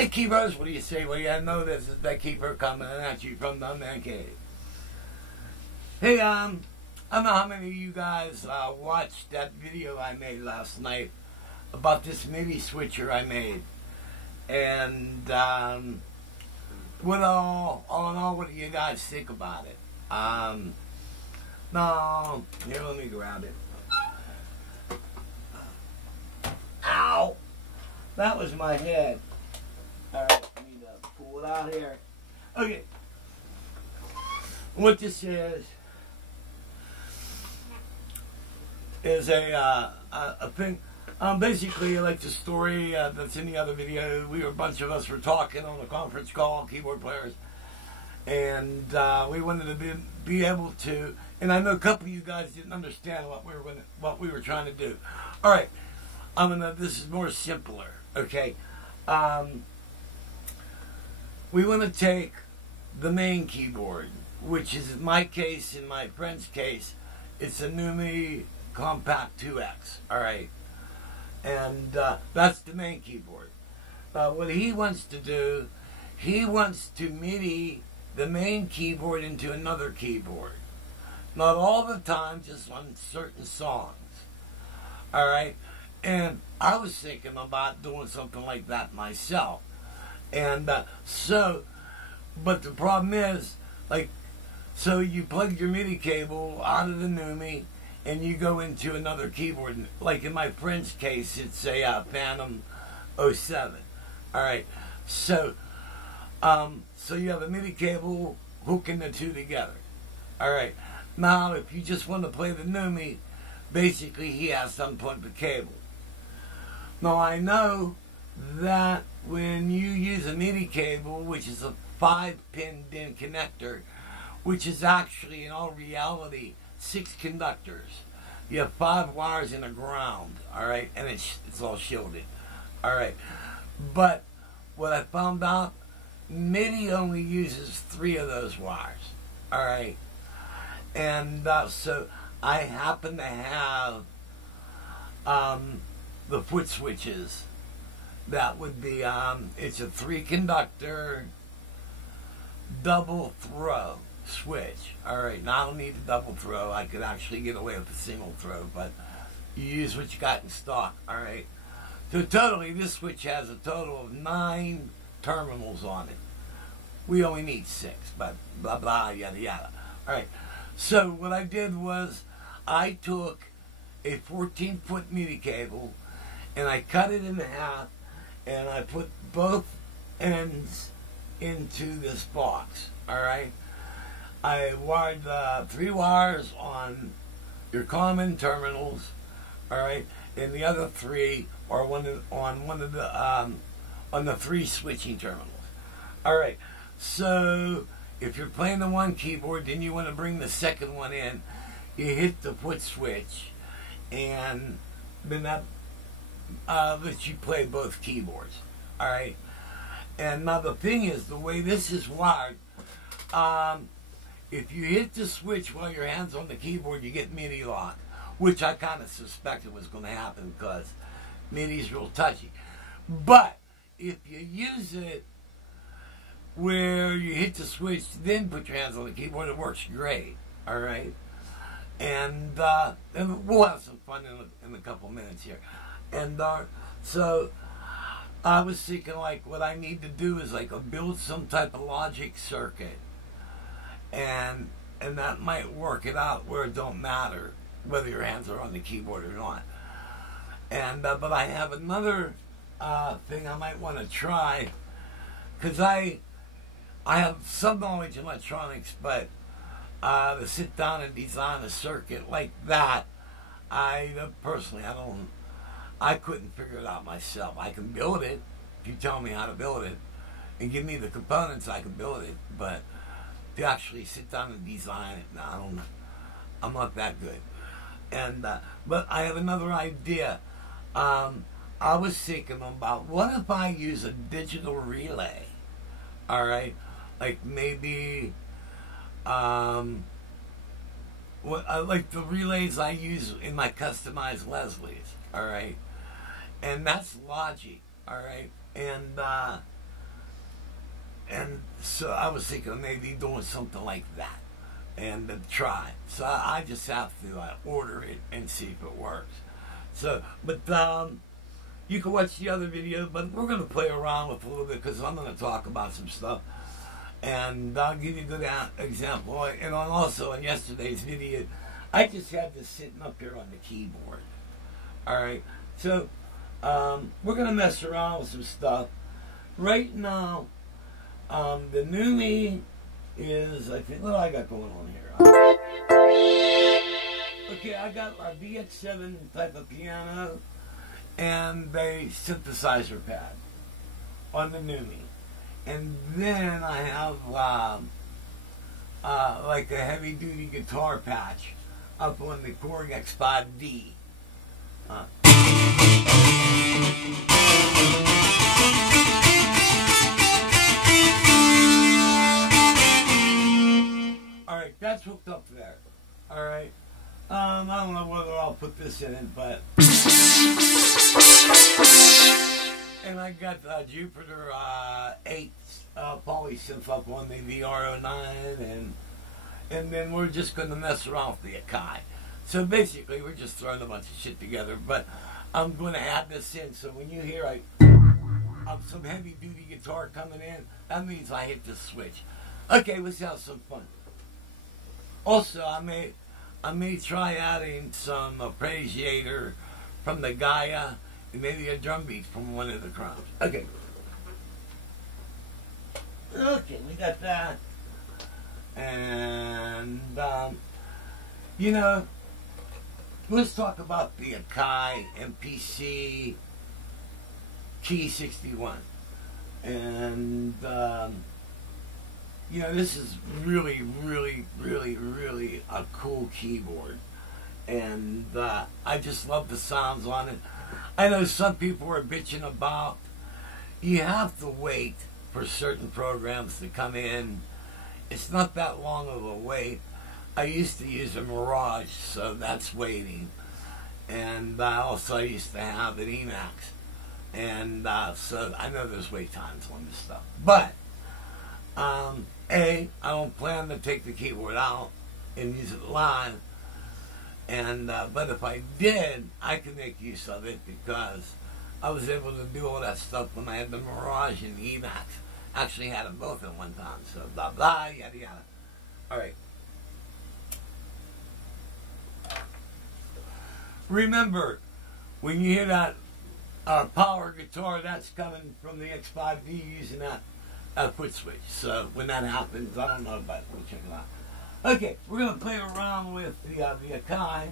Hey Keepers, what do you say? Well, you know this is the Keeper coming at you from the man cave. Hey, I don't know how many of you guys watched that video I made last night about this MIDI switcher I made. And, what all in all, what do you guys think about it? No, here, let me grab it. Ow! That was my head. Alright, I need to pull it out here. Okay. What this is a thing. Basically, like the story that's in the other video, a bunch of us were talking on a conference call, keyboard players, and we wanted to be able to. And I know a couple of you guys didn't understand what we were trying to do. All right, this is more simpler. Okay, we want to take the main keyboard, which is in my case, in my friend's case, it's a NUMMI Compact 2X. All right. And that's the main keyboard. What he wants to do, he wants to MIDI the main keyboard into another keyboard. Not all the time, just on certain songs. Alright? And I was thinking about doing something like that myself. And but the problem is, so you plug your MIDI cable out of the NUMMI, and you go into another keyboard. Like in my friend's case, it's a Phantom 07. All right, so you have a MIDI cable hooking the two together. All right, now if you just want to play the NUMMI, basically he has to unplug the cable. Now I know that when you use a MIDI cable, which is a 5-pin DIN connector, which is actually in all reality 6 conductors. You have 5 wires in the ground, all right, and it's all shielded, all right. But what I found out, MIDI only uses 3 of those wires, all right. And so I happen to have the foot switches. That would be it's a 3 conductor double throw switch. Alright, now I don't need a double throw. I could actually get away with a single throw, but you use what you got in stock. Alright, so totally this switch has a total of 9 terminals on it. We only need 6, but blah blah yada yada. Alright, so what I did was I took a 14-foot MIDI cable and I cut it in half and I put both ends into this box. Alright, I wired 3 wires on your common terminals, all right, and the other 3 are on the 3 switching terminals. All right, so if you're playing the one keyboard, then you want to bring the second one in. You hit the foot switch, and then that lets you play both keyboards. All right, and now the thing is, the way this is wired. If you hit the switch while your hand's on the keyboard, you get MIDI lock, which I kind of suspected was going to happen because MIDI's real touchy. But if you use it where you hit the switch, then put your hands on the keyboard, it works great. All right, and we'll have some fun in a couple minutes here. And so I was thinking, like, what I need to do is build some type of logic circuit. And that might work it out where it don't matter whether your hands are on the keyboard or not. And but I have another thing I might want to try, because I have some knowledge in electronics, but to sit down and design a circuit like that, personally I couldn't figure it out myself. I can build it if you tell me how to build it and give me the components. I can build it, but to actually sit down and design it, no, I don't know. I'm not that good. And but I have another idea. I was thinking about, what if I use a digital relay? All right, like maybe like the relays I use in my customized Leslie's. All right, and that's Logic. All right, and And so I was thinking of maybe doing something like that and to try. So I just have to order it and see if it works. So, but you can watch the other video, but we're going to play around with a little bit because I'm going to talk about some stuff. And I'll give you a good example. And also in yesterday's video, I just had this sitting up here on the keyboard. Alright, so we're going to mess around with some stuff. Right now, the new me is, I think, what do I got going on here? Okay, I got our VX7 type of piano and a synthesizer pad on the new me. And then I have like a heavy duty guitar patch up on the Korg X5D. Alright, that's hooked up there. Alright. I don't know whether I'll put this in it, but... And I got Jupiter 8 polysynth up on the VR09, and then we're just going to mess around with the Akai. So basically, we're just throwing a bunch of shit together, but I'm going to add this in, so when you hear some heavy-duty guitar coming in, that means I hit the switch. Okay, let's have some fun. Also, I may try adding some appreciator from the Gaia, and maybe a drum beat from one of the crowns. Okay. Okay, we got that. And, you know, let's talk about the Akai MPC Key 61. And, you know, this is really, really, really, really a cool keyboard. And I just love the sounds on it. I know some people are bitching about you have to wait for certain programs to come in. It's not that long of a wait. I used to use a Mirage, so that's waiting. And also I used to have an Emacs. And so I know there's wait times on this stuff. But, I don't plan to take the keyboard out and use it live. And but if I did, I could make use of it because I was able to do all that stuff when I had the Mirage and the Emacs. Actually had them both at one time. So blah blah yada yada. All right. Remember, when you hear that power guitar, that's coming from the X5D using that foot switch. So when that happens, I don't know about it. We'll check it out. Okay, we're going to play around with the Akai.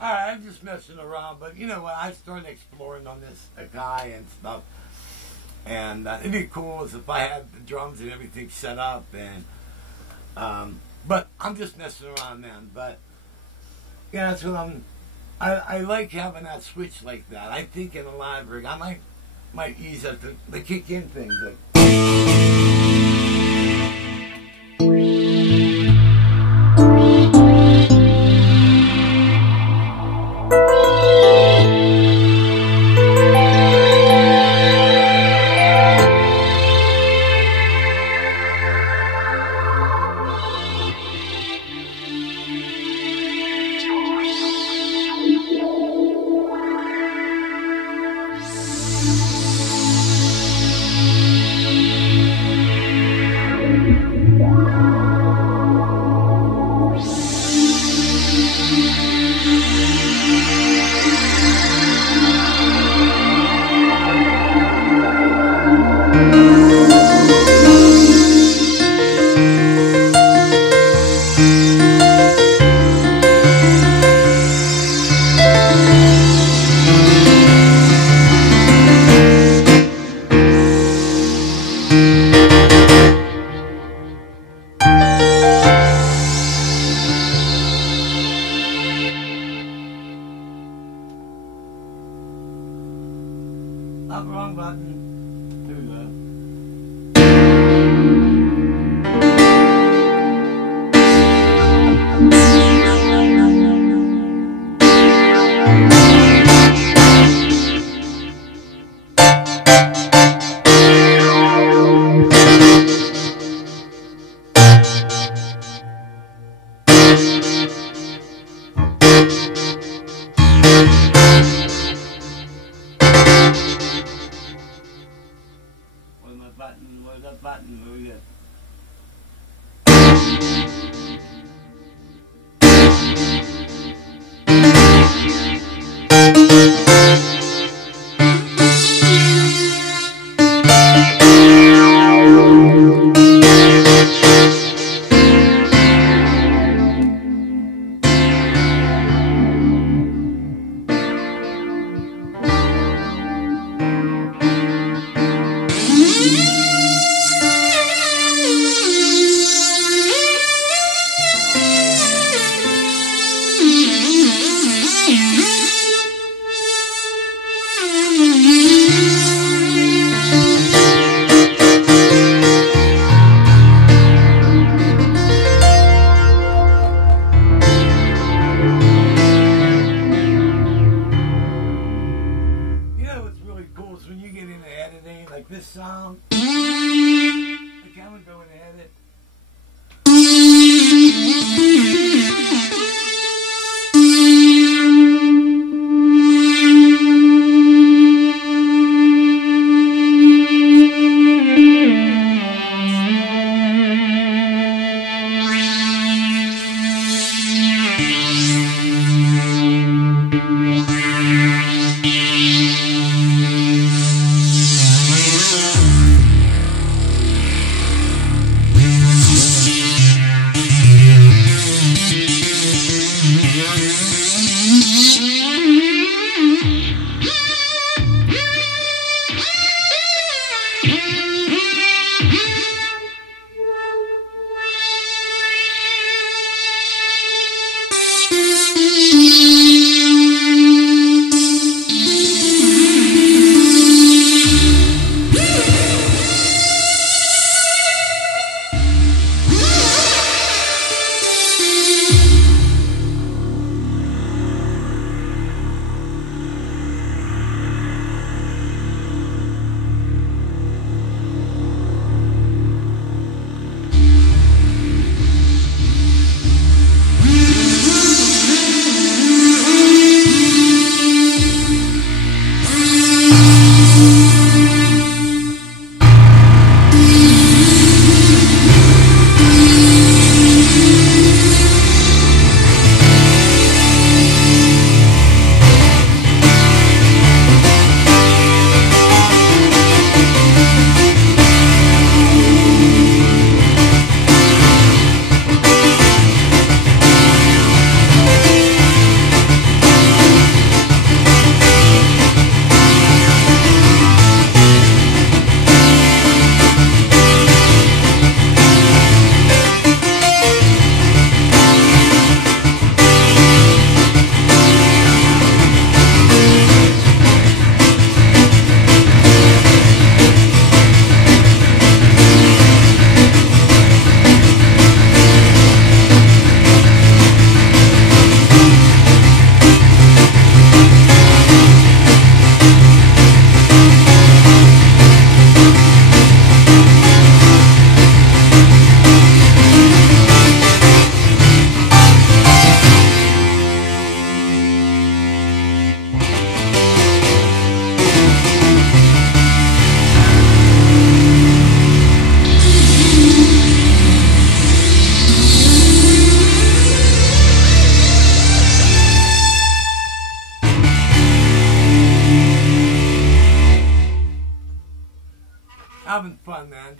Alright, I'm just messing around, but you know what? I started exploring on this guy and stuff, and it'd be cool as if I had the drums and everything set up, and but I'm just messing around, man. But yeah, that's what I like having that switch like that. I think in a live rig, I might ease up the kick in things like.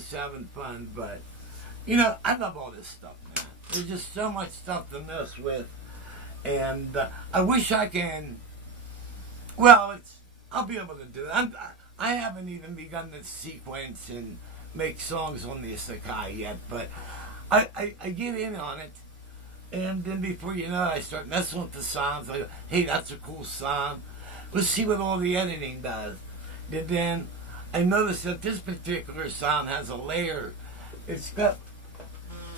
just having fun, but you know, I love all this stuff, man. There's just so much stuff to mess with, and I wish I can. Well, I'll be able to do it. I haven't even begun to sequence and make songs on the Sakai yet, but I get in on it, and then before you know it, I start messing with the sounds. Like, hey, that's a cool sound. Let's see what all the editing does. And then I noticed that this particular sound has a layer. It's got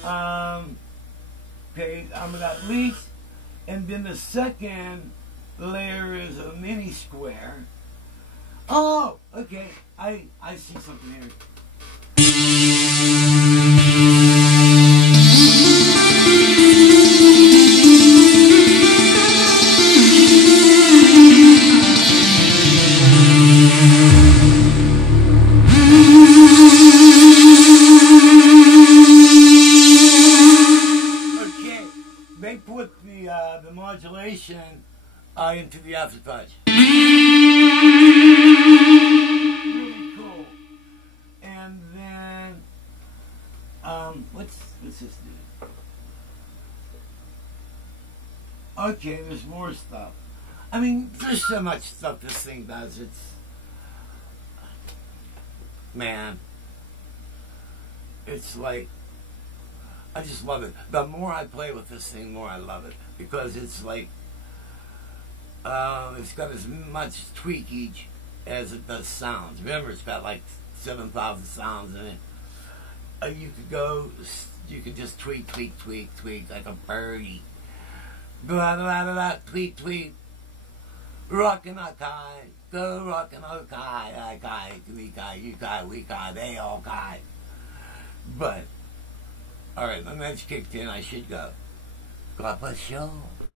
okay, I'm got leaks, and then the second layer is a mini square. Oh, okay, I see something here. Okay, they put the modulation into the aftertouch. Really cool. And then what's this do? Okay, there's more stuff. I mean, there's so much stuff this thing does. It's like, I just love it. The more I play with this thing, the more I love it. Because it's like, it's got as much tweakage as it does sounds. Remember, it's got like 7,000 sounds in it. You could just tweak like a birdie. Blah, blah, blah, blah, tweak. Rockin' Akai, go rockin' Akai, you kai, we kai, they all kai. But, alright, my match kicked in, I should go. God bless you.